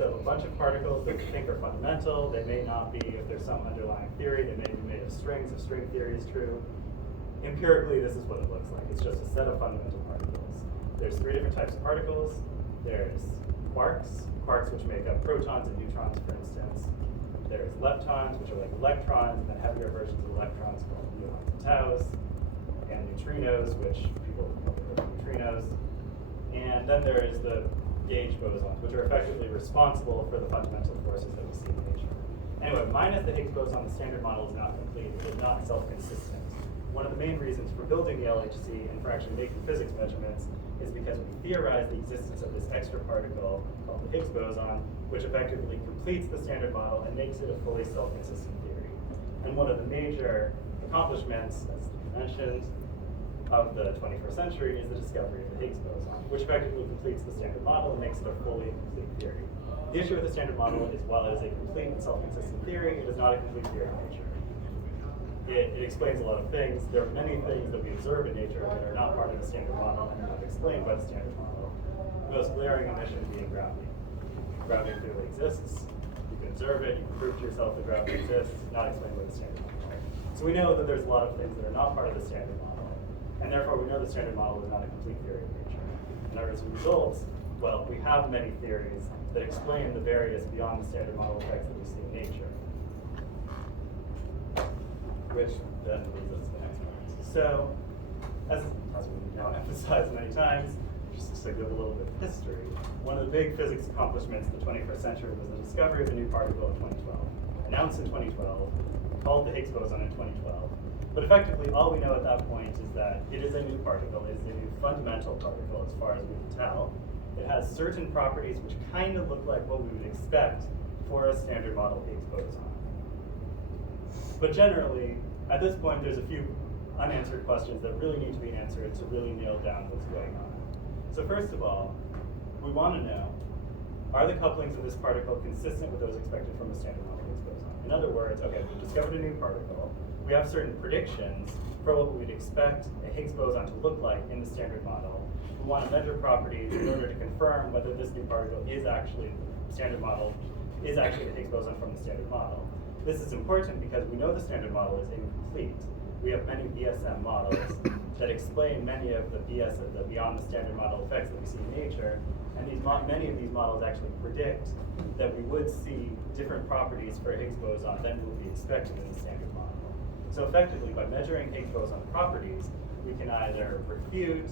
So a bunch of particles that we think are fundamental. They may not be if there's some underlying theory. They may be made of strings if string theory is true. Empirically, this is what it looks like. It's just a set of fundamental particles. There's three different types of particles. There's quarks, which make up protons and neutrons, for instance. There's leptons, which are like electrons, and then heavier versions of electrons called muons and taus. And neutrinos, which people know are neutrinos. And then there is the gauge bosons, which are effectively responsible for the fundamental forces that we see in nature. Anyway, minus the Higgs boson, the Standard Model is not complete. It is not self-consistent. One of the main reasons for building the LHC and for actually making physics measurements is because we theorize the existence of this extra particle called the Higgs boson, which effectively completes the Standard Model and makes it a fully self-consistent theory. And one of the major accomplishments, as mentioned, of the 21st century is the discovery of the Higgs boson, which effectively completes the Standard Model and makes it a fully complete theory. The issue with the Standard Model is while it is a complete and self-consistent theory, it is not a complete theory of nature. It explains a lot of things. There are many things that we observe in nature that are not part of the Standard Model and are not explained by the Standard Model. The most glaring omission being gravity. Gravity clearly exists. You can observe it, you can prove to yourself that gravity exists, not explained by the Standard Model. So we know that there's a lot of things that are not part of the Standard Model, and therefore we know the Standard Model is not a complete theory of nature. And as a result, well, we have many theories that explain the various beyond the Standard Model effects that we see in nature. Which then leads us to the next part. So, as we now emphasized many times, just to give a little bit of history, one of the big physics accomplishments of the 21st century was the discovery of a new particle in 2012. Announced in 2012, called the Higgs boson in 2012. But effectively, all we know at that point is that it is a new particle. It is a new fundamental particle as far as we can tell. It has certain properties which kind of look like what we would expect for a Standard Model Higgs boson. But generally, at this point, there's a few unanswered questions that really need to be answered to really nail down what's going on. So first of all, we want to know, are the couplings of this particle consistent with those expected from a Standard Model Higgs boson? In other words, okay, we've discovered a new particle. We have certain predictions for what we would expect a Higgs boson to look like in the Standard Model. We want to measure properties in order to confirm whether this new particle is actually the Standard Model, is actually the Higgs boson from the Standard Model. This is important because we know the Standard Model is incomplete. We have many BSM models that explain many of the beyond the Standard Model effects that we see in nature, and many of these models actually predict that we would see different properties for Higgs boson than would be expected in the Standard Model. So effectively, by measuring Higgs boson properties, we can either refute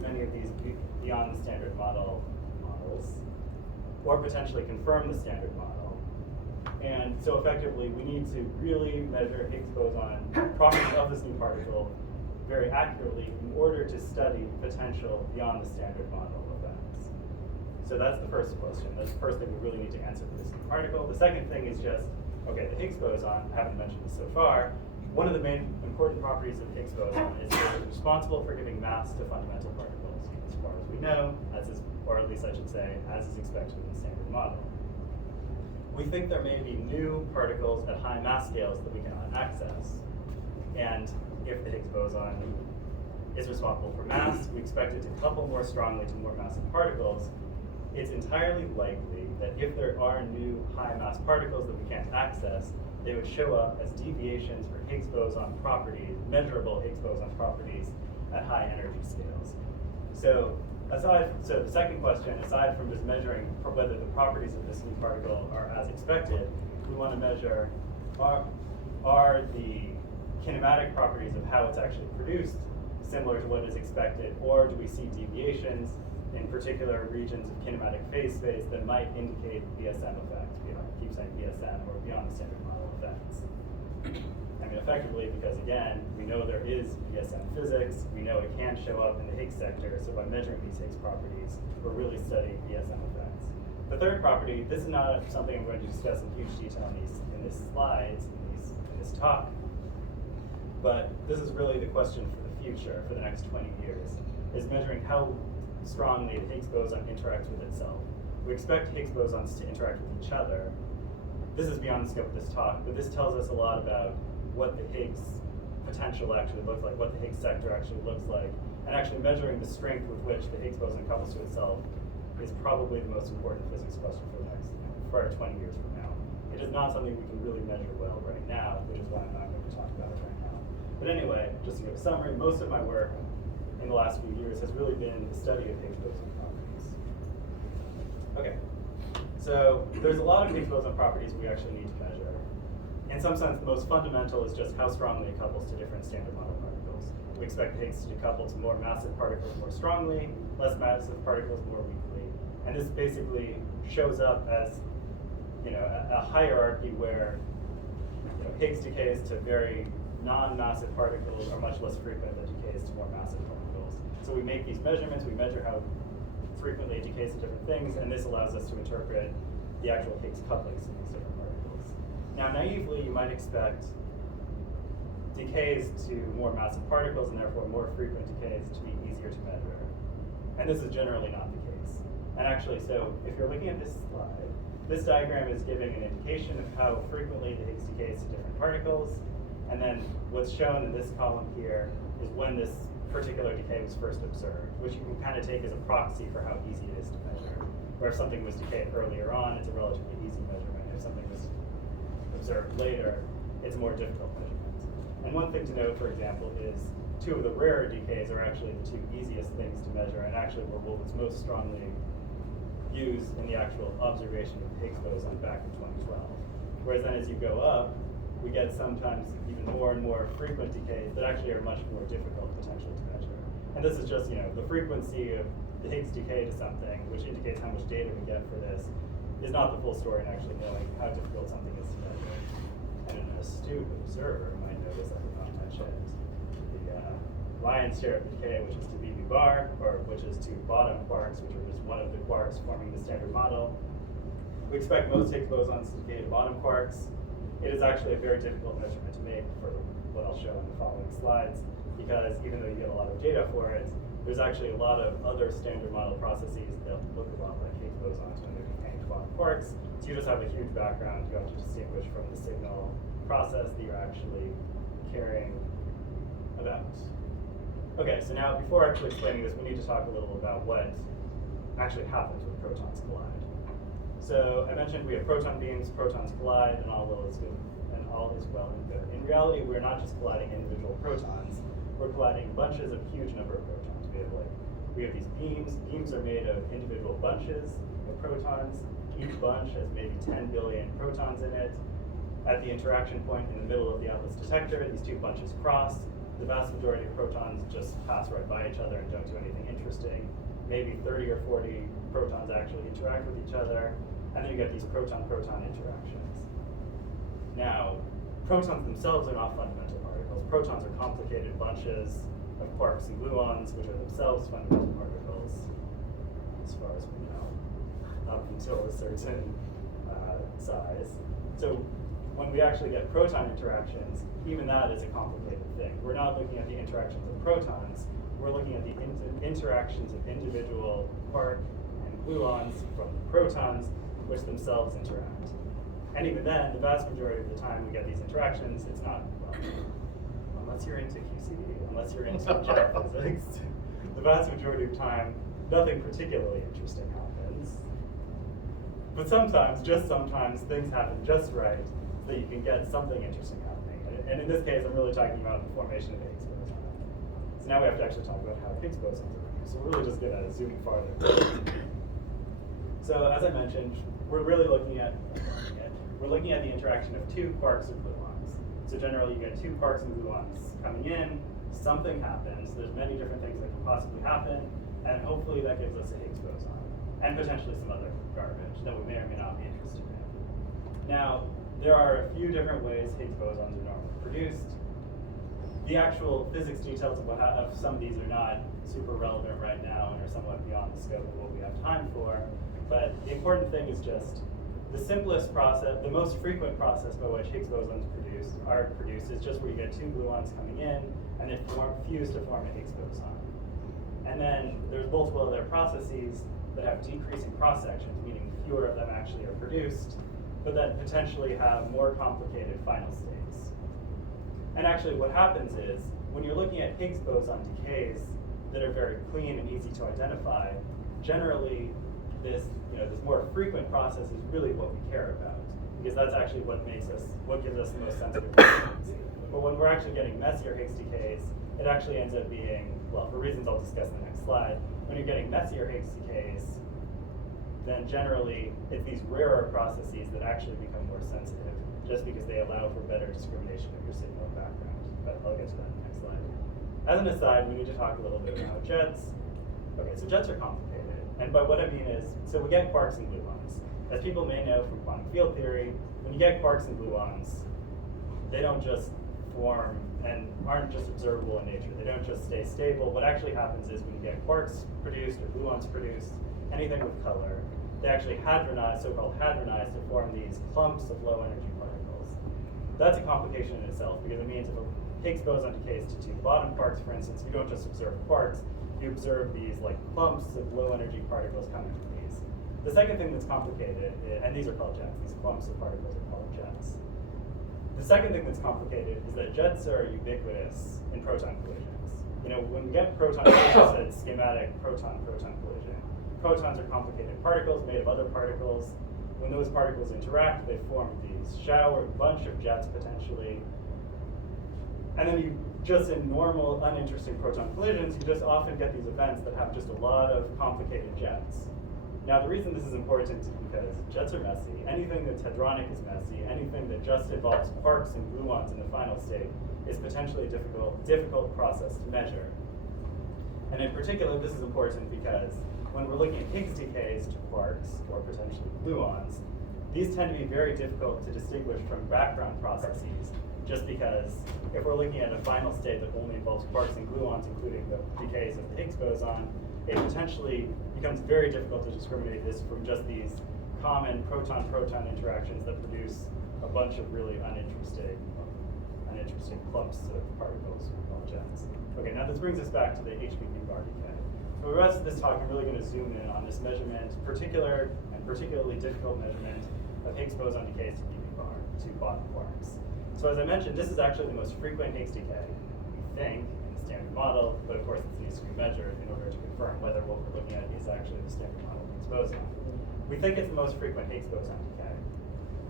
many of these beyond the Standard Model models, or potentially confirm the Standard Model. And so effectively, we need to really measure Higgs boson properties of this new particle very accurately in order to study potential beyond the Standard Model effects. So that's the first question. That's the first thing we really need to answer for this new particle. The second thing is just, okay, the Higgs boson, I haven't mentioned this so far, one of the main important properties of the Higgs boson is that it is responsible for giving mass to fundamental particles, as far as we know, or at least I should say, as is expected in the Standard Model. We think there may be new particles at high mass scales that we cannot access. And if the Higgs boson is responsible for mass, we expect it to couple more strongly to more massive particles. It's entirely likely that if there are new high mass particles that we can't access, they would show up as deviations for Higgs boson properties, measurable Higgs boson properties at high energy scales. So the second question, aside from just measuring whether the properties of this new particle are as expected, we want to measure are the kinematic properties of how it's actually produced similar to what is expected, or do we see deviations in particular regions of kinematic phase space that might indicate BSM effects, I keep saying BSM, or beyond the Standard Model effects. I mean, effectively, because again, we know there is BSM physics, we know it can show up in the Higgs sector, so by measuring these Higgs properties, we're really studying BSM effects. The third property, this is not something I'm going to discuss in huge detail in these slides, in this talk, but this is really the question for the future, for the next 20 years, is measuring how strongly the Higgs boson interacts with itself. We expect Higgs bosons to interact with each other. This is beyond the scope of this talk, but this tells us a lot about what the Higgs potential actually looks like, what the Higgs sector actually looks like, and actually measuring the strength with which the Higgs boson couples to itself is probably the most important physics question for the next, for 20 years from now. It is not something we can really measure well right now, which is why I'm not going to talk about it right now. But anyway, just to give a summary, most of my work in the last few years has really been the study of Higgs boson properties. Okay, so there's a lot of Higgs boson properties we actually need to measure. In some sense, the most fundamental is just how strongly it couples to different standard model particles. We expect Higgs to couple to more massive particles more strongly, less massive particles more weakly. And this basically shows up as a hierarchy where Higgs decays to very non-massive particles are much less frequent than decays to more massive particles. So we make these measurements, we measure how frequently it decays to different things, and this allows us to interpret the actual Higgs couplings to these different particles. Now, naively, you might expect decays to more massive particles, and therefore more frequent decays, to be easier to measure. And this is generally not the case. And actually, so if you're looking at this slide, this diagram is giving an indication of how frequently the Higgs decays to different particles. And then what's shown in this column here is when this particular decay was first observed, which you can kind of take as a proxy for how easy it is to measure. Where if something was decayed earlier on, it's a relatively easy measurement. If something was observed later, it's a more difficult measurement. And one thing to note, for example, is two of the rarer decays are actually the two easiest things to measure, and actually were what was most strongly used in the actual observation of Higgs boson back in 2012. Whereas then as you go up, we get sometimes even more and more frequent decays that actually are much more difficult potentially to measure. And this is just, the frequency of the Higgs decay to something, which indicates how much data we get for this, is not the full story in actually knowing how difficult something is to measure. And an astute observer might notice I did not mention the lion's share of the decay, which is to BB bar, or which is to bottom quarks, which are just one of the quarks forming the Standard Model. We expect most Higgs bosons to decay to bottom quarks. It is actually a very difficult measurement to make for what I'll show in the following slides, because even though you get a lot of data for it, there's actually a lot of other Standard Model processes that look a lot like Higgs bosons when they're decaying to bottom quarks. So you just have a huge background you have to distinguish from the signal process that you're actually caring about. Okay, so now before actually explaining this, we need to talk a little about what actually happens when protons collide. So I mentioned we have proton beams, protons collide, and all is good, and all is well and good. In reality, we're not just colliding individual protons, we're colliding bunches of huge number of protons. We have these beams. Beams are made of individual bunches of protons. Each bunch has maybe 10 billion protons in it. At the interaction point in the middle of the Atlas detector, these two bunches cross. The vast majority of protons just pass right by each other and don't do anything interesting. Maybe 30 or 40 protons actually interact with each other, and then you get these proton-proton interactions. Now, protons themselves are not fundamental particles. Protons are complicated bunches of quarks and gluons, which are themselves fundamental particles, as far as we know, up until a certain size. So when we actually get proton interactions, even that is a complicated thing. We're not looking at the interactions of protons, we're looking at the interactions of individual quark and gluons from the protons, which themselves interact. And even then, the vast majority of the time we get these interactions, it's not, well, unless you're into QCD, unless you're into jet physics, the vast majority of time, nothing particularly interesting happens. But sometimes, just sometimes, things happen just right so that you can get something interesting happening. And in this case, I'm really talking about the formation of a Higgs boson. So now we have to actually talk about how Higgs bosons are produced. So we're really just good at zooming farther. So as I mentioned, we're really looking at the interaction of two quarks and gluons. So generally, you get two quarks and gluons coming in, something happens, there's many different things that can possibly happen, and hopefully that gives us a Higgs boson, and potentially some other garbage that we may or may not be interested in. Now, there are a few different ways Higgs bosons are normally produced. The actual physics details of some of these are not super relevant right now and are somewhat beyond the scope of what we have time for, but the important thing is just the simplest process, the most frequent process by which Higgs bosons are produced is just where you get two gluons coming in and they fuse to form a Higgs boson. And then there's multiple other processes that have decreasing cross sections, meaning fewer of them actually are produced, but that potentially have more complicated final states. And actually what happens is, when you're looking at Higgs boson decays that are very clean and easy to identify, generally this, this more frequent process is really what we care about, because that's actually what gives us the most sensitive measurements. But when we're actually getting messier Higgs decays, it actually ends up being, well, for reasons I'll discuss in the next slide, when you're getting messier Higgs decays, then generally it's these rarer processes that actually become more sensitive, just because they allow for better discrimination of your signal and background. But I'll get to that in the next slide. As an aside, we need to talk a little bit about jets. Okay, so jets are complicated. And by what I mean is, so we get quarks and gluons. As people may know from quantum field theory, when you get quarks and gluons, they don't just form and aren't just observable in nature. They don't just stay stable. What actually happens is when you get quarks produced or gluons produced, anything with color, they actually hadronize, so-called hadronize, to form these clumps of low energy particles. That's a complication in itself, because it means if a Higgs boson decays to two bottom quarks, for instance, you don't just observe quarks, you observe these like clumps of low energy particles coming from these. The second thing that's complicated, and these are called jets, these clumps of particles are called jets. The second thing that's complicated is that jets are ubiquitous in proton collisions. When we get proton collisions, it's schematic proton-proton collision. Protons are complicated particles made of other particles. When those particles interact, they form these bunch of jets potentially. And then just in normal, uninteresting proton collisions, you just often get these events that have just a lot of complicated jets. Now, the reason this is important is because jets are messy. Anything that's hadronic is messy. Anything that just involves quarks and gluons in the final state is potentially a difficult process to measure. And in particular, this is important because when we're looking at Higgs decays to quarks, or potentially gluons, these tend to be very difficult to distinguish from background processes, just because if we're looking at a final state that only involves quarks and gluons, including the decays of the Higgs boson, it potentially becomes very difficult to discriminate this from just these common proton-proton interactions that produce a bunch of really uninteresting clumps of particles called jets. Okay, now this brings us back to the HBB bar decay. For the rest of this talk, I'm really going to zoom in on this measurement, particularly difficult measurement of Higgs boson decays to BB bar, to bottom quarks. So as I mentioned, this is actually the most frequent Higgs decay, we think, in the standard model, but of course this needs to be measured in order to confirm whether what we're looking at is actually the standard model Higgs boson. We think it's the most frequent Higgs boson decay.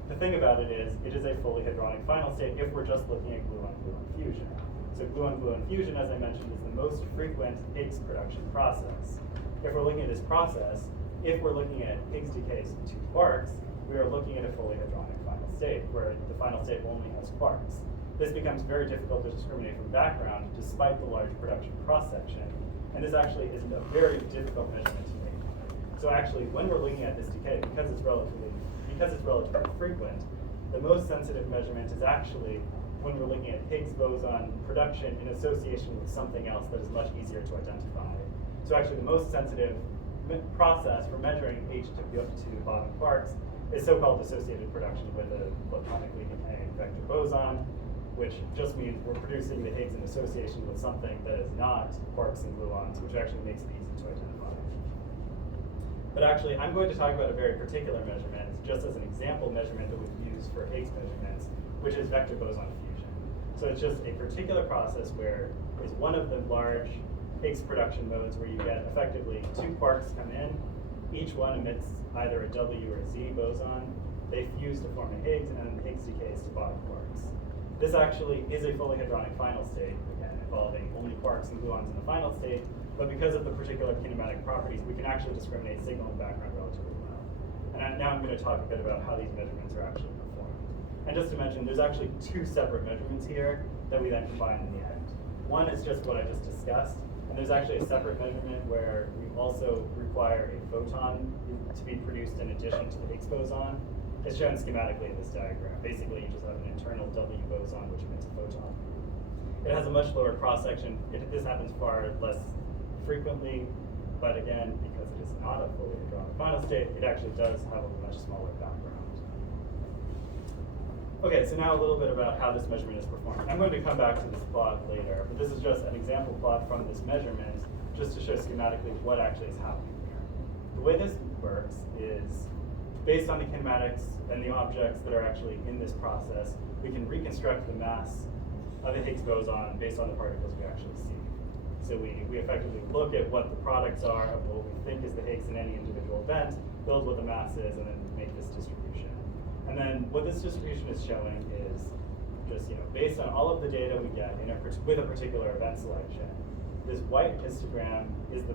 The thing about it is a fully hadronic final state if we're just looking at gluon-gluon fusion. So gluon-gluon fusion, as I mentioned, is the most frequent Higgs production process. If we're looking at this process, if we're looking at Higgs decays to quarks, we are looking at a fully hadronic final state, where the final state only has quarks. This becomes very difficult to discriminate from background, despite the large production cross-section, and this actually is a very difficult measurement to make. So actually, when we're looking at this decay, because it's relatively frequent, the most sensitive measurement is actually when we're looking at Higgs boson production in association with something else that is much easier to identify. So actually the most sensitive process for measuring H to bottom quarks is so-called associated production with a photonically decaying vector boson, which just means we're producing the Higgs in association with something that is not quarks and gluons, which actually makes it easy to identify. But actually, I'm going to talk about a very particular measurement, just as an example measurement that we've used for Higgs measurements, which is vector boson fusion. So it's just a particular process where it's one of the large Higgs production modes where you get effectively two quarks come in, each one emits either a W or a Z boson, they fuse to form a Higgs, and then the Higgs decays to bottom quarks. This actually is a fully hadronic final state, again, involving only quarks and gluons in the final state, but because of the particular kinematic properties, we can actually discriminate signal and background relatively well. And now I'm going to talk a bit about how these measurements are actually performed. And just to mention, there's actually two separate measurements here that we then combine in the end. One is just what I just discussed, and there's actually a separate measurement where we also require a photon to be produced in addition to the Higgs boson. It's shown schematically in this diagram. Basically, you just have an internal W boson which emits a photon. It has a much lower cross-section. This happens far less frequently, but again, because it is not a fully hadronic final state, it actually does have a much smaller background. Okay, so now a little bit about how this measurement is performed. I'm going to come back to this plot later, but this is just an example plot from this measurement, just to show schematically what actually is happening here. The way this works is, based on the kinematics and the objects that are actually in this process, we can reconstruct the mass of the Higgs boson based on the particles we actually see. So we effectively look at what the products are of what we think is the Higgs in any individual event, build what the mass is, and then make this distribution. And then what this distribution is showing is just, based on all of the data we get with a particular event selection, this white histogram is the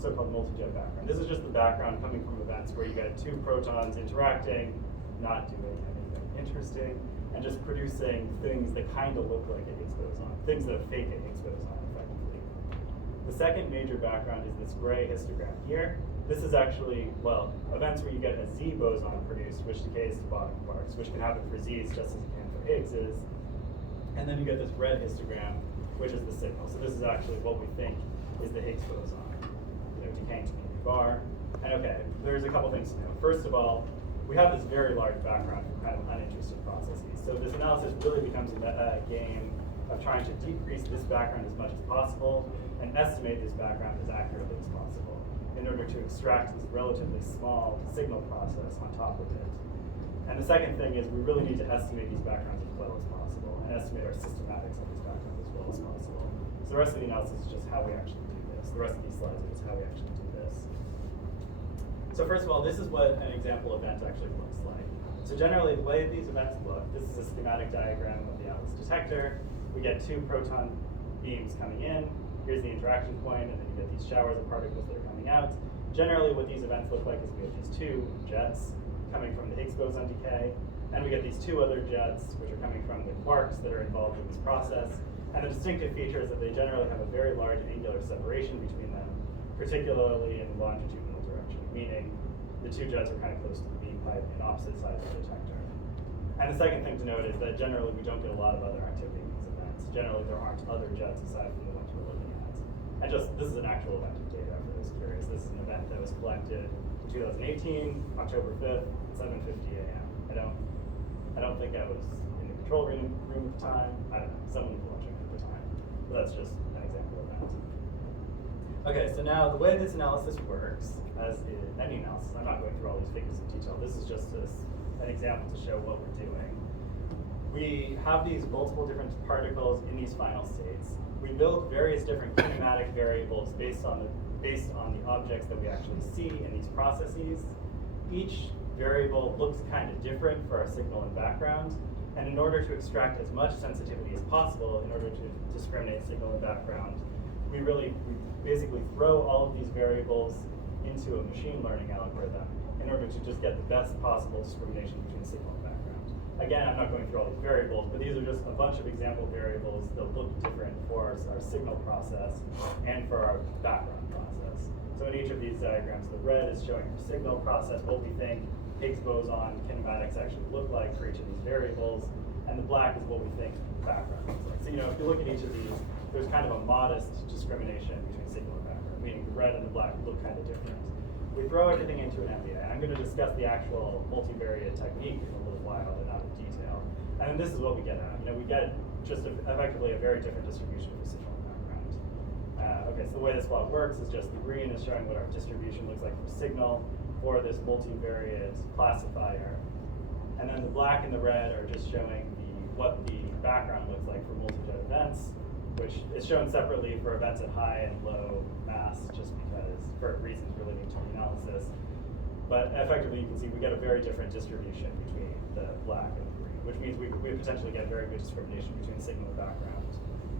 so-called multi-jet background. This is just the background coming from events where you get two protons interacting, not doing anything interesting, and just producing things that kind of look like a Higgs boson, things that fake a Higgs boson, effectively. The second major background is this gray histogram here. This is actually, events where you get a Z boson produced, which decays to bottom quarks, which can happen for Z's just as it can for Higgses. And then you get this red histogram, which is the signal. So this is actually what we think is the Higgs boson, decaying to maybe bar. And okay, there's a couple things to know. First of all, we have this very large background for kind of uninterested processes. So this analysis really becomes a game of trying to decrease this background as much as possible and estimate this background as accurately as possible in order to extract this relatively small signal process on top of it. And the second thing is we really need to estimate these backgrounds as well as possible and estimate our systematics of these backgrounds as well as possible. So the rest of the analysis is just how we actually do this. The rest of these slides is how we actually do this. So first of all, this is what an example event actually looks like. So generally, the way these events look, this is a schematic diagram of the Atlas detector. We get two proton beams coming in. Here's the interaction point, and then you get these showers of particles that are coming out. Generally, what these events look like is we have these two jets coming from the Higgs boson decay, and we get these two other jets, which are coming from the quarks that are involved in this process. And the distinctive feature is that they generally have a very large angular separation between them, particularly in the longitudinal direction, meaning the two jets are kind of close to the beam pipe in opposite sides of the detector. And the second thing to note is that generally we don't get a lot of other activity in these events. Generally there aren't other jets aside from the ones we're looking at. And this is an actual event of data for those curious. This is an event that was collected in 2018, October 5th, 7:50 a.m. I don't think I was in the control room at the time. I don't know, someone was watching at the time. But that's just an example of that. Okay, so now the way this analysis works, as in any analysis, I'm not going through all these figures in detail. This is just an example to show what we're doing. We have these multiple different particles in these final states. We build various different kinematic variables based on the objects that we actually see in these processes. Each variable looks kind of different for our signal and background. And in order to extract as much sensitivity as possible, in order to discriminate signal and background, we basically throw all of these variables into a machine learning algorithm in order to just get the best possible discrimination between signal and background. Again, I'm not going through all these variables, but these are just a bunch of example variables that look different for our signal process and for our background process. So in each of these diagrams, the red is showing our signal process, what we think Higgs boson kinematics actually look like for each of these variables, and the black is what we think background looks like. So if you look at each of these, there's kind of a modest discrimination between signal and background, meaning the red and the black look kind of different. We throw everything into an MBA. I'm going to discuss the actual multivariate technique in a little while, but not in detail. And this is what we get out. We get just effectively a very different distribution for signal and background. Okay, so the way this plot works is just the green is showing what our distribution looks like for signal for this multivariate classifier. And then the black and the red are just showing what the background looks like for multi-jet events, which is shown separately for events at high and low mass, just because for reasons relating to the analysis. But effectively, you can see we get a very different distribution between the black and the green, which means we potentially get very good discrimination between signal and background.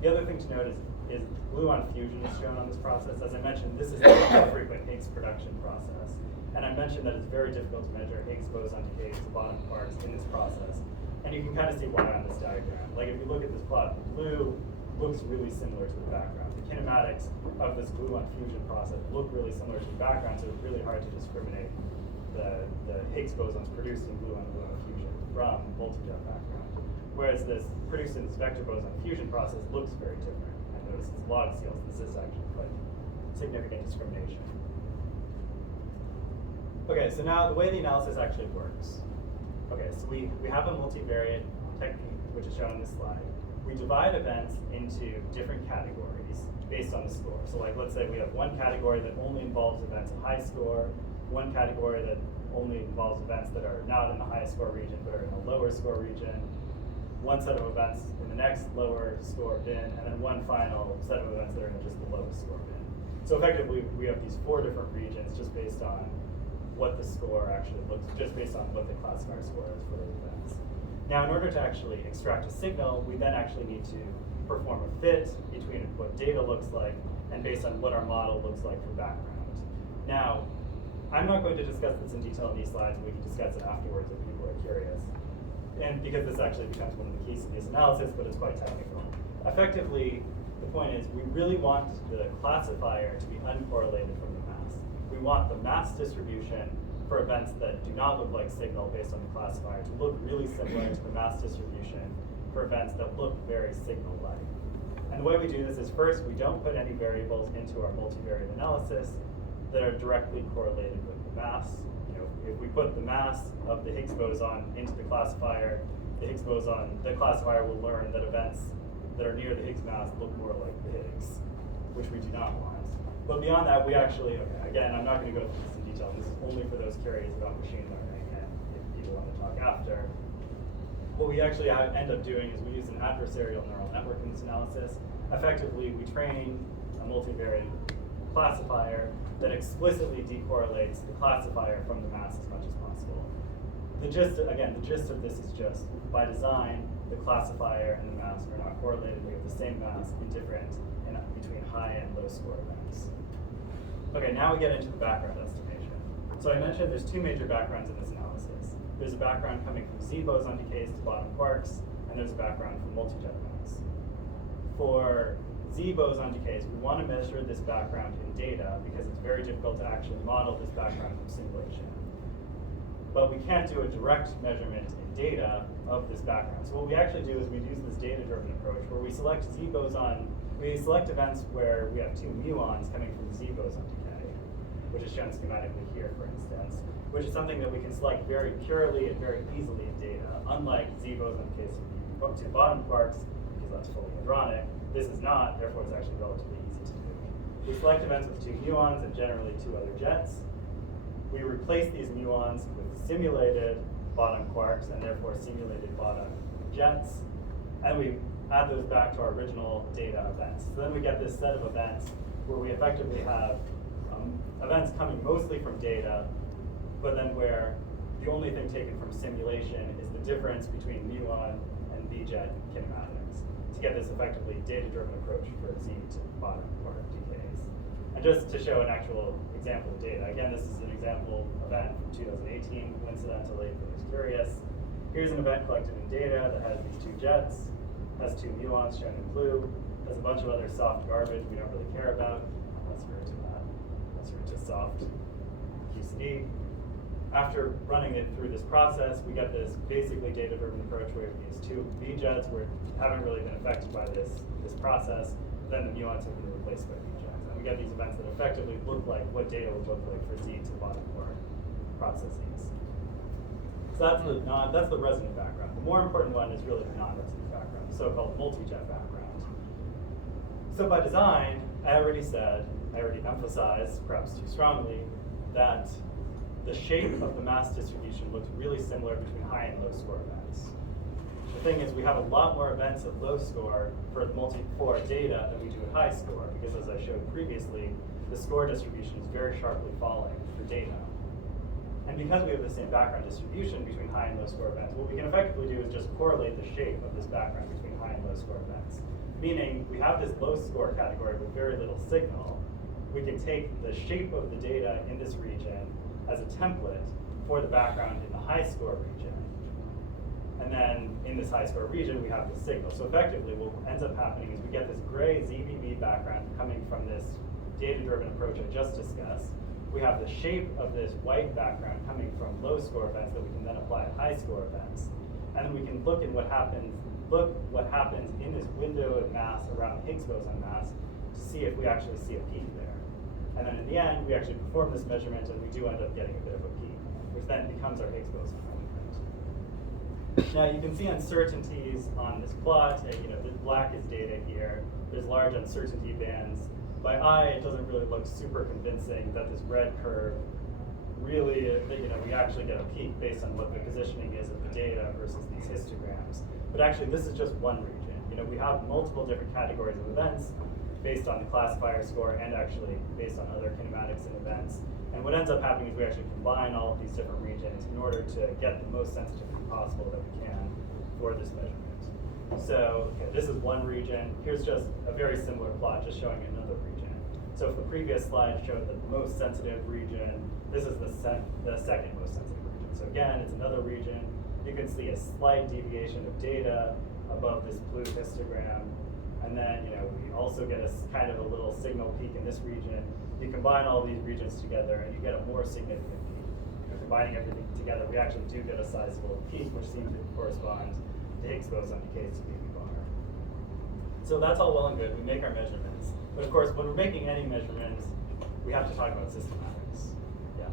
The other thing to note is gluon fusion is shown on this process. As I mentioned, this is a frequent Higgs production process. And I mentioned that it's very difficult to measure Higgs boson decays to bottom quarks in this process. And you can kind of see why on this diagram. Like if you look at this plot, the blue looks really similar to the background. The kinematics of this gluon fusion process look really similar to the background, so it's really hard to discriminate the Higgs bosons produced in gluon fusion from multi-jet background. Whereas this produced in this vector boson fusion process looks very different. And notice it's log scales. This is actually quite significant discrimination. Okay, so now the way the analysis actually works. Okay, so we have a multivariate technique, which is shown on this slide. We divide events into different categories based on the score. So like, let's say we have one category that only involves events of high score, one category that only involves events that are not in the highest score region, but are in the lower score region. one set of events in the next lower score bin, and then one final set of events that are in just the lowest score bin. So effectively, we have these 4 different regions just based on what the score actually looks, just based on what the classifier score is for those events. Now, in order to actually extract a signal, we then actually need to perform a fit between what data looks like and based on what our model looks like for background. Now, I'm not going to discuss this in detail in these slides, and we can discuss it afterwards if people are curious. And because this actually becomes one of the keys to this analysis, but it's quite technical. Effectively, the point is we really want the classifier to be uncorrelated from the mass. We want the mass distribution for events that do not look like signal based on the classifier to look really similar to the mass distribution for events that look very signal-like. And the way we do this is first, we don't put any variables into our multivariate analysis that are directly correlated with the mass. You know, if we put the mass of the Higgs boson into the classifier, the classifier will learn that events that are near the Higgs mass look more like the Higgs, which we do not want. But beyond that, we actually, again, I'm not going to go through this in detail. This is only for those curious about machine learning and if people want to talk after. What we actually end up doing is we use an adversarial neural network in this analysis. Effectively, we train a multivariate classifier that explicitly decorrelates the classifier from the mass as much as possible. The gist of this is just, by design, the classifier and the mass are not correlated. We have the same mass, be different between high and low score events. Okay, now we get into the background estimation. So I mentioned there's 2 major backgrounds in this analysis. There's a background coming from Z boson decays to bottom quarks, and there's a background from multi-jet events. For Z boson decays, we want to measure this background in data because it's very difficult to actually model this background from simulation. But we can't do a direct measurement in data of this background. So what we actually do is we use this data-driven approach where we select events where we have 2 muons coming from Z boson decay, which is shown schematically here, for instance, which is something that we can select very purely and very easily in data, unlike Z boson decays to bottom quarks, because that's fully hadronic. This is not, therefore it's actually relatively easy to do. We select events with 2 muons and generally 2 other jets. We replace these muons with simulated bottom quarks and therefore simulated bottom jets, and we add those back to our original data events. So then we get this set of events where we effectively have events coming mostly from data, but then where the only thing taken from simulation is the difference between muon and B-jet kinematics to get this effectively data-driven approach for Z to bottom quark decays. And just to show an actual example of data, again, this is an example event from 2018, coincidentally, for those curious. Here's an event collected in data that has these 2 jets, has 2 muons shown in blue, has a bunch of other soft garbage we don't really care about. Let's root to that. Let's root to soft QCD. After running it through this process, we get this basically data-driven approach where these 2 B jets haven't really been affected by this process. Then the muons have been replaced by B jets. And we get these events that effectively look like what data would look like for Z to bottom quark processes. So that's the resonant background. The more important one is really the non-resonant background, the so-called multi-jet background. So by design, I already emphasized, perhaps too strongly, that the shape of the mass distribution looks really similar between high and low score events. The thing is, we have a lot more events at low score for data than we do at high score, because as I showed previously, the score distribution is very sharply falling for data. And because we have the same background distribution between high and low score events, what we can effectively do is just correlate the shape of this background between high and low score events. Meaning, we have this low score category with very little signal. We can take the shape of the data in this region as a template for the background in the high score region. And then in this high score region, we have the signal. So effectively, what ends up happening is we get this gray ZBB background coming from this data-driven approach I just discussed. We have the shape of this white background coming from low score events that we can then apply to high score events. And then we can look what happens in this window of mass around Higgs boson mass to see if we actually see a peak there. And then in the end, we actually perform this measurement and we do end up getting a bit of a peak, which then becomes our Higgs boson element. Now you can see uncertainties on this plot. The black is data here. There's large uncertainty bands. By eye, it doesn't really look super convincing that this red curve really, we actually get a peak based on what the positioning is of the data versus these histograms. But actually, this is just one region. We have multiple different categories of events based on the classifier score and actually based on other kinematics and events. And what ends up happening is we actually combine all of these different regions in order to get the most sensitivity possible that we can for this measurement. So this is one region. Here's just a very similar plot just showing another region. So if the previous slide showed the most sensitive region, this is the second most sensitive region. So again, it's another region. You can see a slight deviation of data above this blue histogram. And then we also get a kind of a little signal peak in this region. You combine all these regions together and you get a more significant peak. Combining everything together, we actually do get a sizable peak, which seems to correspond to Higgs boson decays to BB bar. So that's all well and good. We make our measurements. But of course, when we're making any measurements, we have to talk about systematics. Yeah.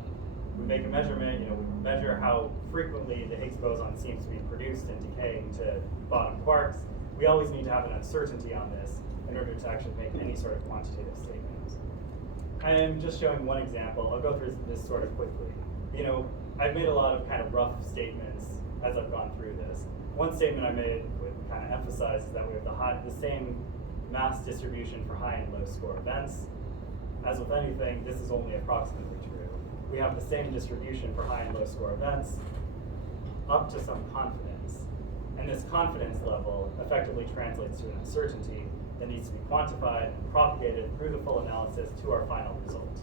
We make a measurement, we measure how frequently the Higgs boson seems to be produced and decaying to bottom quarks. We always need to have an uncertainty on this in order to actually make any sort of quantitative statement. I'm just showing one example. I'll go through this sort of quickly. I've made a lot of kind of rough statements as I've gone through this. One statement I made would kind of emphasize that we have the same mass distribution for high and low score events. As with anything, this is only approximately true. We have the same distribution for high and low score events up to some confidence. And this confidence level effectively translates to an uncertainty that needs to be quantified and propagated through the full analysis to our final result.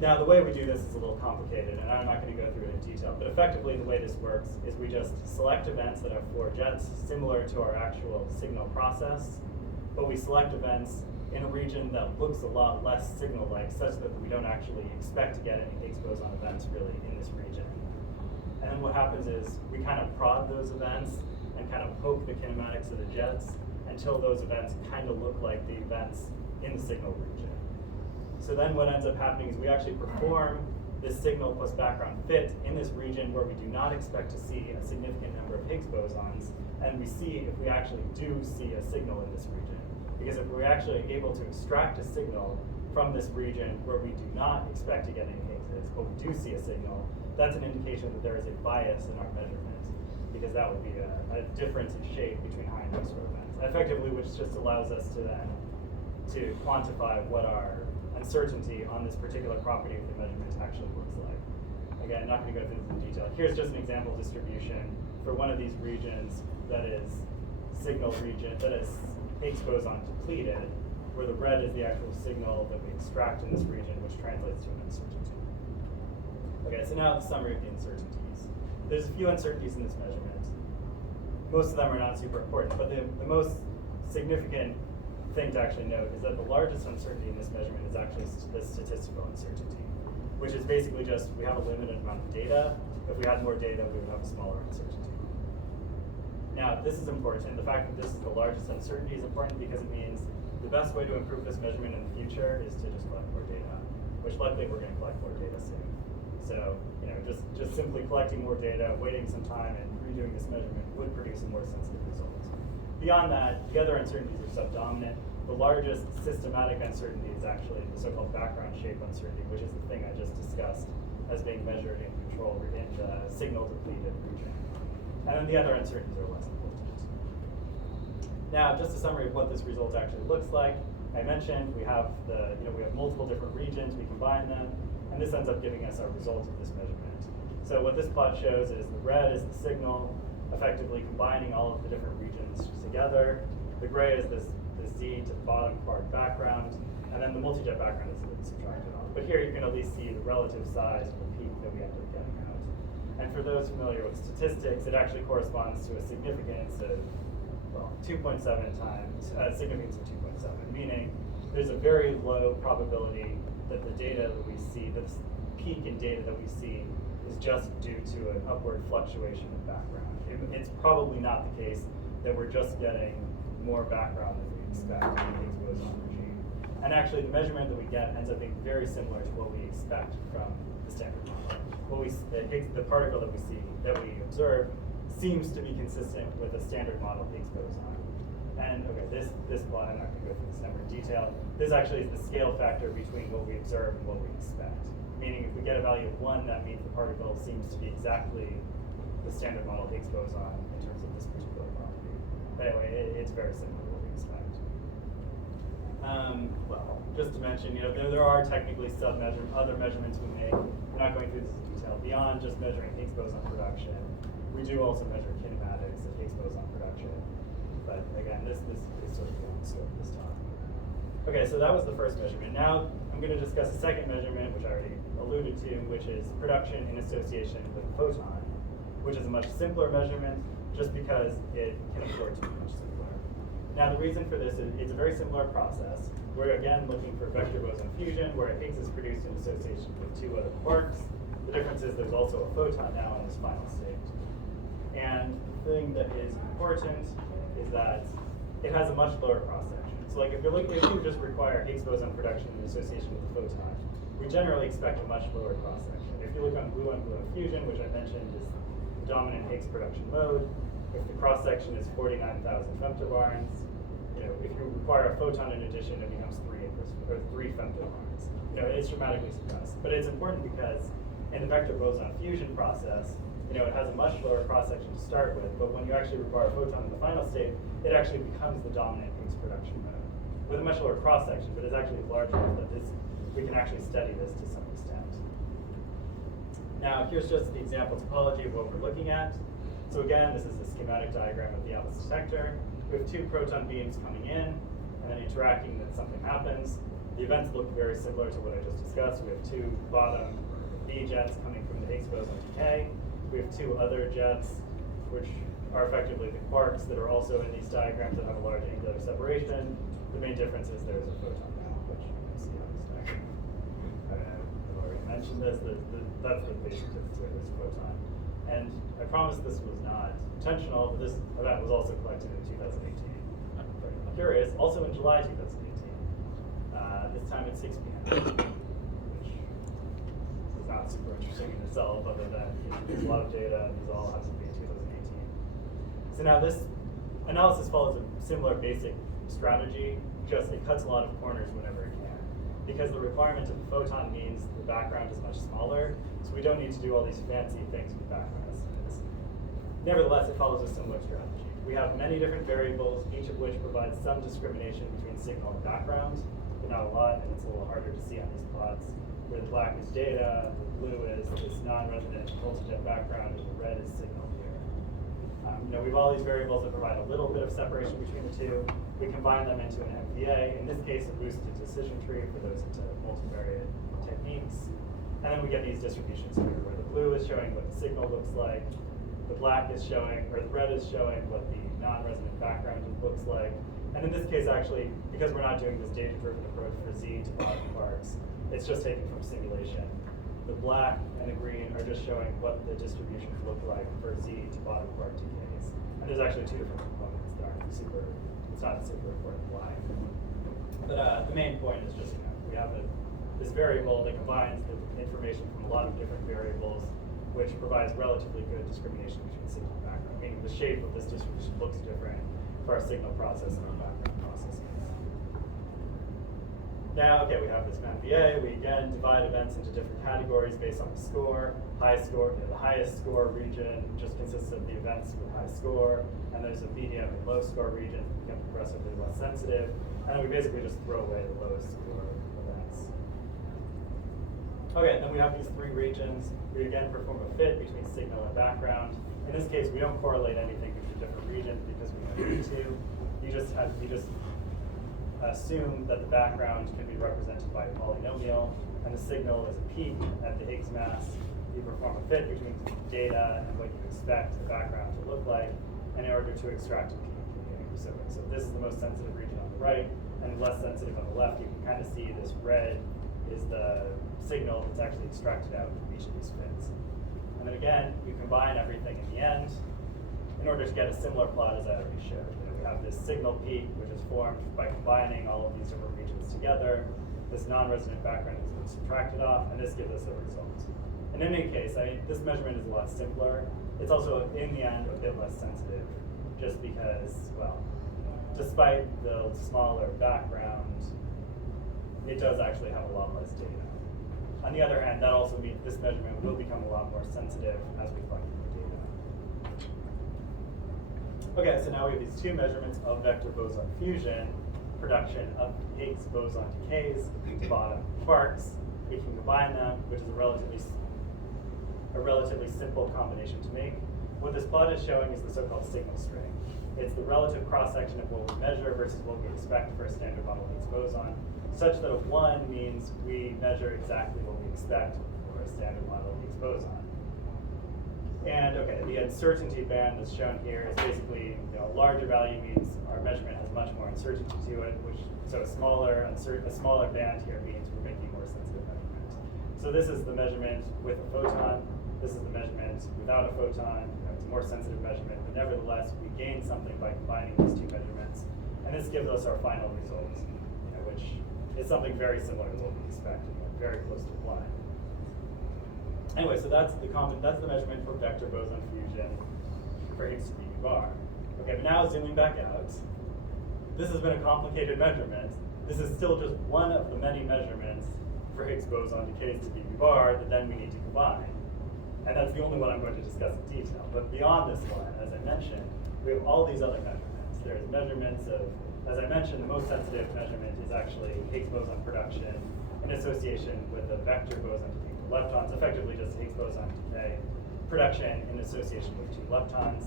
Now, the way we do this is a little complicated, and I'm not going to go through it in detail, but effectively the way this works is we just select events that have 4 jets, similar to our actual signal process, but we select events in a region that looks a lot less signal-like, such that we don't actually expect to get any Higgs boson events really in this region. And then what happens is we kind of prod those events and kind of poke the kinematics of the jets until those events kind of look like the events in the signal region. So then what ends up happening is we actually perform this signal plus background fit in this region where we do not expect to see a significant number of Higgs bosons, and we see if we actually do see a signal in this region. Because if we're actually able to extract a signal from this region where we do not expect to get any Higgses, but we do see a signal, that's an indication that there is a bias in our measurement, because that would be a difference in shape between high and low score events. Effectively, which just allows us to then to quantify what our uncertainty on this particular property of the measurement actually looks like. Again, I'm not going to go through this in detail. Here's just an example distribution for one of these regions that is signal region, that is Higgs boson depleted, where the red is the actual signal that we extract in this region, which translates to an uncertainty. Okay, so now the summary of the uncertainties. There's a few uncertainties in this measurement. Most of them are not super important, but the most significant thing to actually note is that the largest uncertainty in this measurement is actually the statistical uncertainty, which is basically just we have a limited amount of data. If we had more data, we would have a smaller uncertainty. Now, this is important. The fact that this is the largest uncertainty is important because it means the best way to improve this measurement in the future is to just collect more data, which luckily we're going to collect more data soon. So, just simply collecting more data, waiting some time, and redoing this measurement would produce a more sensitive result. Beyond that, the other uncertainties are subdominant. The largest systematic uncertainty is actually the so-called background shape uncertainty, which is the thing I just discussed as being measured in control in the signal depleted region. And then the other uncertainties are less important. Now, just a summary of what this result actually looks like. I mentioned we have we have multiple different regions, we combine them, and this ends up giving us our result of this measurement. So what this plot shows is the red is the signal, effectively combining all of the different regions together. The gray is this Z to the bottom quark background, and then the multi-jet background is subtracted off. But here you can at least see the relative size of the peak that we end up getting out. And for those familiar with statistics, it actually corresponds to a significance of, 2.7 times, significance of 2.7, meaning there's a very low probability that the data that we see, this peak in data that we see, is just due to an upward fluctuation in background. It's probably not the case that we're just getting more background than we expect in the Higgs boson regime. And actually, the measurement that we get ends up being very similar to what we expect from the Standard Model. The particle that we see, that we observe, seems to be consistent with a Standard Model Higgs boson. And okay, this plot, I'm not going to go through this number in detail. This actually is the scale factor between what we observe and what we expect. meaning if we get a value of 1, that means the particle seems to be exactly the standard model Higgs boson in terms of this particular property. But anyway, it's very similar to what we expect. Well, just to mention, there are technically other measurements we make. We're not going through this in detail. Beyond just measuring Higgs boson production, we do also measure kinematics of Higgs boson production. But again, this is sort of beyond the scope of this talk. Okay, so that was the first measurement. Now I'm going to discuss the second measurement, which I already alluded to, which is production in association with a photon, which is a much simpler measurement just because it can afford to be much simpler. Now the reason for this is it's a very similar process. We're again looking for vector boson fusion, where Higgs is produced in association with 2 other quarks. The difference is there's also a photon now in this final state. And the thing that is important is that it has a much lower cross-section. So like if you just require Higgs boson production in association with the photon, we generally expect a much lower cross-section. If you look on gluon-gluon fusion, which I mentioned is the dominant Higgs production mode, if the cross-section is 49,000 femtobarns, if you require a photon in addition, it becomes 3 femtobarns. It's dramatically suppressed. But it's important because in the vector boson fusion process, it has a much lower cross-section to start with, but when you actually require a photon in the final state, it actually becomes the dominant Higgs production mode with a much lower cross-section, but it's actually large enough that we can actually study this to some extent. Now, here's just the example topology of what we're looking at. So again, this is the schematic diagram of the Atlas detector. We have 2 proton beams coming in, and then interacting, then something happens. The events look very similar to what I just discussed. We have 2 bottom B jets coming from the Higgs boson decay. We have 2 other jets, which are effectively the quarks that are also in these diagrams that have a large angular separation. The main difference is there's a photon now, which you can see on this diagram. I've already mentioned this. That's the basic difference here, this photon. And I promise this was not intentional, but this event was also collected in 2018. I'm very curious. Also in July 2018. This time at 6 p.m. which is not super interesting in itself, other than there's a lot of data, and these all have to be in 2018. So now this analysis follows a similar basic strategy, just it cuts a lot of corners whenever it can. Because the requirement of the photon means the background is much smaller, so we don't need to do all these fancy things with background estimates. Nevertheless, it follows a similar strategy. We have many different variables, each of which provides some discrimination between signal and background, but not a lot, and it's a little harder to see on these plots. Where the black is data, the blue is this non-resident multi-jet background, and the red is signal here. We have all these variables that provide a little bit of separation between the two. We combine them into an MVA. In this case, a boosted decision tree for those into multivariate techniques. And then we get these distributions here, where the blue is showing what the signal looks like, the black is showing, or the red is showing what the non-resident background looks like. And in this case, actually, because we're not doing this data-driven approach for Z to bottom quarks, it's just taken from simulation. The black and the green are just showing what the distributions look like for Z to bottom quark decays. And there's actually 2 different components that aren't super, it's not super important why. But the main point is just, we have this variable that combines the information from a lot of different variables, which provides relatively good discrimination between signal and background, meaning the shape of this distribution looks different for our signal process and our background processes. Now, okay, we have this MVA. We again divide events into different categories based on the score. High score, the highest score region just consists of the events with high score, and there's a medium and low score region that become progressively less sensitive, and then we basically just throw away the lowest score events. Okay, and then we have these 3 regions. We again perform a fit between signal and background. In this case, we don't correlate anything between different regions because we don't need to. You just assume that the background can be represented by a polynomial, and the signal is a peak at the Higgs mass. You perform a fit between data and what you expect the background to look like, and in order to extract a peak. So this is the most sensitive region on the right, and less sensitive on the left. You can kind of see this red is the signal that's actually extracted out from each of these fits. And then again, you combine everything in the end in order to get a similar plot as I already showed. We have this signal peak, which is formed by combining all of these different regions together. This non-resident background has been subtracted off, and this gives us a result. And in any case, this measurement is a lot simpler. It's also, in the end, a bit less sensitive, just because, well, despite the smaller background, it does actually have a lot less data. On the other hand, that also means this measurement will become a lot more sensitive as we collect more data. Okay, so now we have these two measurements of vector boson fusion, production of Higgs boson decays to bottom quarks. We can combine them, which is a relatively simple combination to make. What this plot is showing is the so-called signal string. It's the relative cross-section of what we measure versus what we expect for a standard model Higgs boson, such that a 1 means we measure exactly what we expect for a standard model Higgs boson. And okay, the uncertainty band that's shown here is basically, a larger value means our measurement has much more uncertainty to it, so a smaller band here means we're making more sensitive measurement. So this is the measurement with a photon. This is the measurement without a photon. It's a more sensitive measurement, but nevertheless, we gain something by combining these two measurements. And this gives us our final result, which is something very similar to what we expect, very close to 1. Anyway, so that's the measurement for vector boson fusion for Higgs to be bar. Okay, but now zooming back out, this has been a complicated measurement. This is still just one of the many measurements for Higgs boson decays to be bar that then we need to combine. And that's the only one I'm going to discuss in detail. But beyond this one, as I mentioned, we have all these other measurements. There's measurements of, as I mentioned, the most sensitive measurement is actually Higgs boson production in association with the vector boson decay for leptons, effectively just Higgs boson decay production in association with 2 leptons.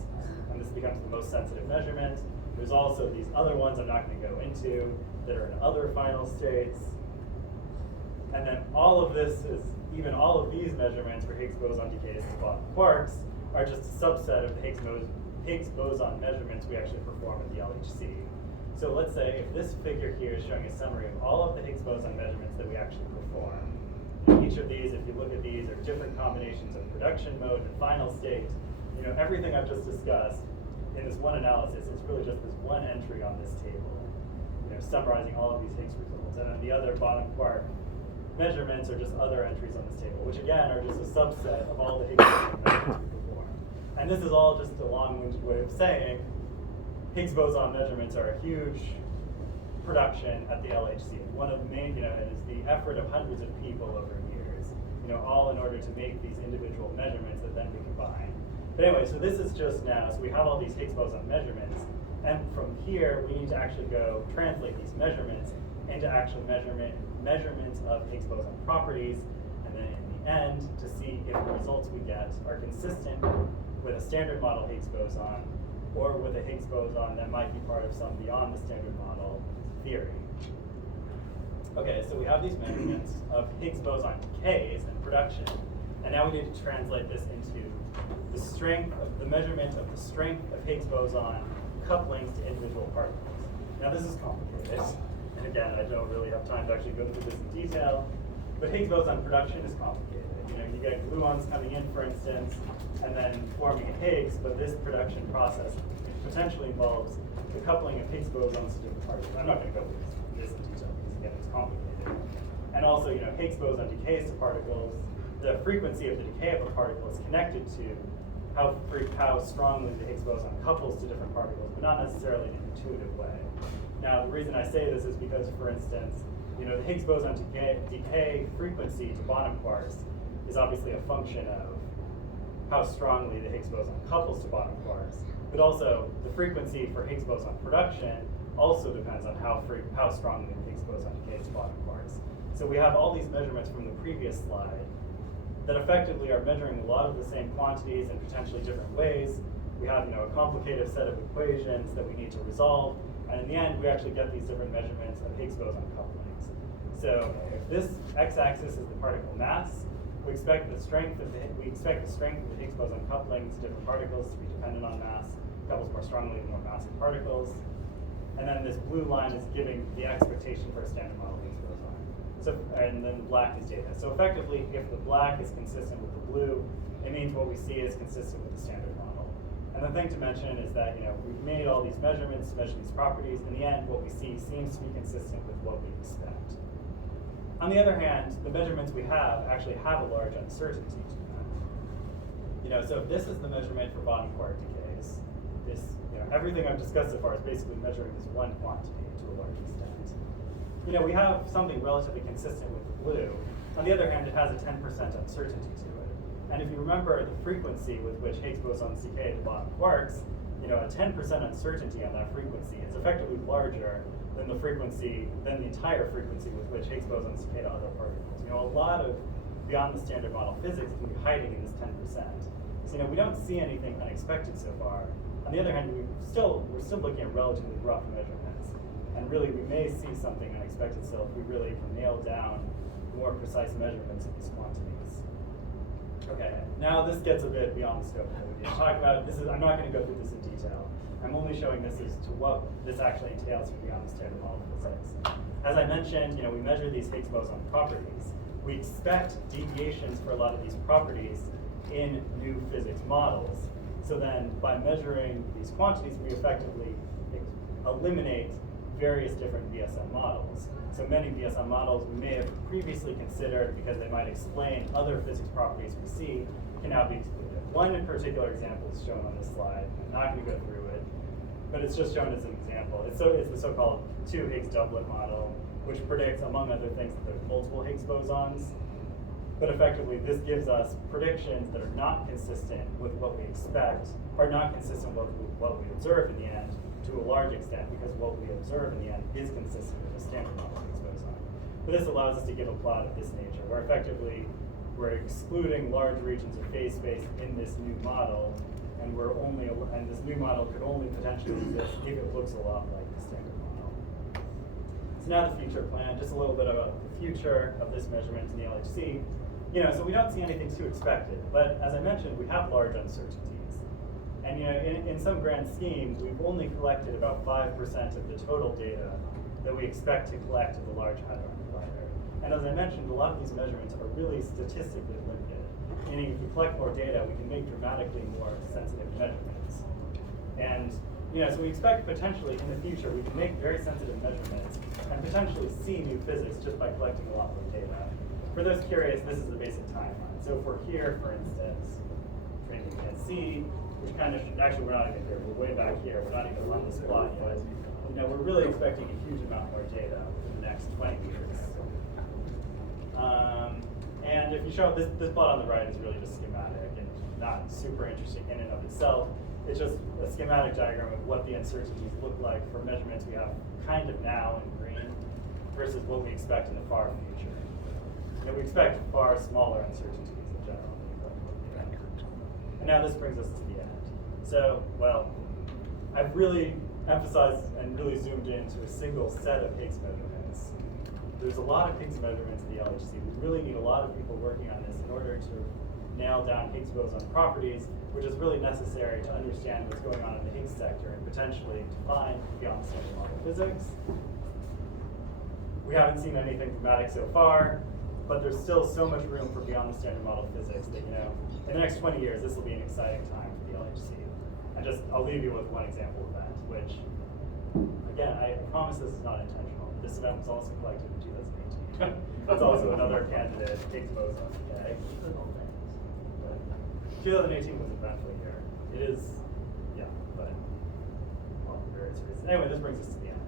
And this becomes the most sensitive measurement. There's also these other ones I'm not going to go into that are in other final states. And then all of this is, even all of these measurements for Higgs boson decays and bottom quarks are just a subset of the Higgs boson measurements we actually perform at the LHC. So let's say if this figure here is showing a summary of all of the Higgs boson measurements that we actually perform. And each of these, if you look at these, are different combinations of production mode and final state. Everything I've just discussed in this one analysis is really just this one entry on this table, summarizing all of these Higgs results. And then the other bottom quark measurements are just other entries on this table, which again are just a subset of all the Higgs boson measurements we perform. And this is all just a long-winded way of saying Higgs boson measurements are a huge production at the LHC. One of the main, it is the effort of hundreds of people over years, all in order to make these individual measurements that then we combine. But anyway, so this is just now, so we have all these Higgs boson measurements, and from here we need to actually go translate these measurements into actual measurements of Higgs boson properties, and then in the end to see if the results we get are consistent with a standard model Higgs boson or with a Higgs boson that might be part of some beyond the standard model theory. Okay, so we have these measurements of Higgs boson decays and production, and now we need to translate this into the measurement of the strength of Higgs boson couplings to individual particles. Now this is complicated, and again, I don't really have time to actually go through this in detail, but Higgs boson production is complicated. You get gluons coming in, for instance, and then forming a Higgs, but this production process potentially involves the coupling of Higgs bosons to different particles. I'm not going to go through this in detail because again, it's complicated. And also, Higgs boson decays to particles. The frequency of the decay of a particle is connected to how strongly the Higgs boson couples to different particles, but not necessarily in an intuitive way. Now, the reason I say this is because, for instance, the Higgs boson decay frequency to bottom quarks is obviously a function of how strongly the Higgs boson couples to bottom quarks, but also the frequency for Higgs boson production also depends on how strongly the Higgs boson decays to bottom quarks. So we have all these measurements from the previous slide that effectively are measuring a lot of the same quantities in potentially different ways. We have a complicated set of equations that we need to resolve, and in the end we actually get these different measurements of Higgs boson couplings. So if this x-axis is the particle mass, we expect the strength of the Higgs boson couplings to different particles to be dependent on mass, couples more strongly with more massive particles. And then this blue line is giving the expectation for a standard model Higgs boson. So, and then the black is data. So effectively, if the black is consistent with the blue, it means what we see is consistent with the standard model. And the thing to mention is that we've made all these measurements to measure these properties. In the end, what we see seems to be consistent with what we expect. On the other hand, the measurements we have actually have a large uncertainty to them. So if this is the measurement for bottom quark decays, everything I've discussed so far is basically measuring this one quantity to a large extent. we have something relatively consistent with the blue. On the other hand, it has a 10% uncertainty to it. And if you remember the frequency with which Higgs bosons decay to bond quarks, a 10% uncertainty on that frequency is effectively larger than the entire frequency with which Higgs bosons decay to other particles. A lot of beyond the standard model physics can be hiding in this 10%. So we don't see anything unexpected so far. On the other hand, we're still looking at relatively rough measurements. And really, we may see something unexpected still if we really can nail down more precise measurements of these quantities. Okay, now this gets a bit beyond the scope of what we need to talk about. I'm not going to go through this in detail. I'm only showing this as to what this actually entails for beyond the standard model physics. As I mentioned, we measure these Higgs boson properties. We expect deviations for a lot of these properties in new physics models. So then, by measuring these quantities, we effectively eliminate various different BSM models. So many BSM models we may have previously considered because they might explain other physics properties we see can now be excluded. One in particular example is shown on this slide. I'm not going to go through it, but it's just shown as an example. It's the so-called 2 Higgs doublet model, which predicts, among other things, that there's multiple Higgs bosons. But effectively, this gives us predictions that are not consistent with what we expect, are not consistent with what we observe in the end, to a large extent, because what we observe in the end is consistent with the standard model Higgs boson. But this allows us to give a plot of this nature, where effectively we're excluding large regions of phase space in this new model, and this new model could only potentially exist if it looks a lot like the standard model. So now the future plan, just a little bit about the future of this measurement in the LHC. So we don't see anything too expected, but as I mentioned, we have large uncertainties. And in some grand scheme, we've only collected about 5% of the total data that we expect to collect at the Large Hadron Collider. And as I mentioned, a lot of these measurements are really statistically limited. Meaning, if we collect more data, we can make dramatically more sensitive measurements. And so we expect potentially in the future we can make very sensitive measurements and potentially see new physics just by collecting a lot more data. For those curious, this is the basic timeline. So if we're here, for instance, training you can't see, which kind of actually we're not even here. We're way back here. We're not even on this plot yet. We're really expecting a huge amount more data in the next 20 years. And if you show this plot on the right is really just schematic and not super interesting in and of itself. It's just a schematic diagram of what the uncertainties look like for measurements we have kind of now in green versus what we expect in the far future. We expect far smaller uncertainties in general. And now this brings us to the end. So, I've really emphasized and really zoomed into a single set of Higgs measurements. There's a lot of Higgs measurements in the LHC. We really need a lot of people working on this in order to nail down Higgs boson properties, which is really necessary to understand what's going on in the Higgs sector and potentially define beyond standard model physics. We haven't seen anything dramatic so far, but there's still so much room for beyond the standard model physics that, in the next 20 years, this will be an exciting time for the LHC. I'll leave you with one example event, which, again, I promise this is not intentional. This event was also collected in 2018. That's also another candidate, Higgs boson decay. 2018 was an eventful year. It is, yeah, but, various reasons. Anyway, this brings us to the end.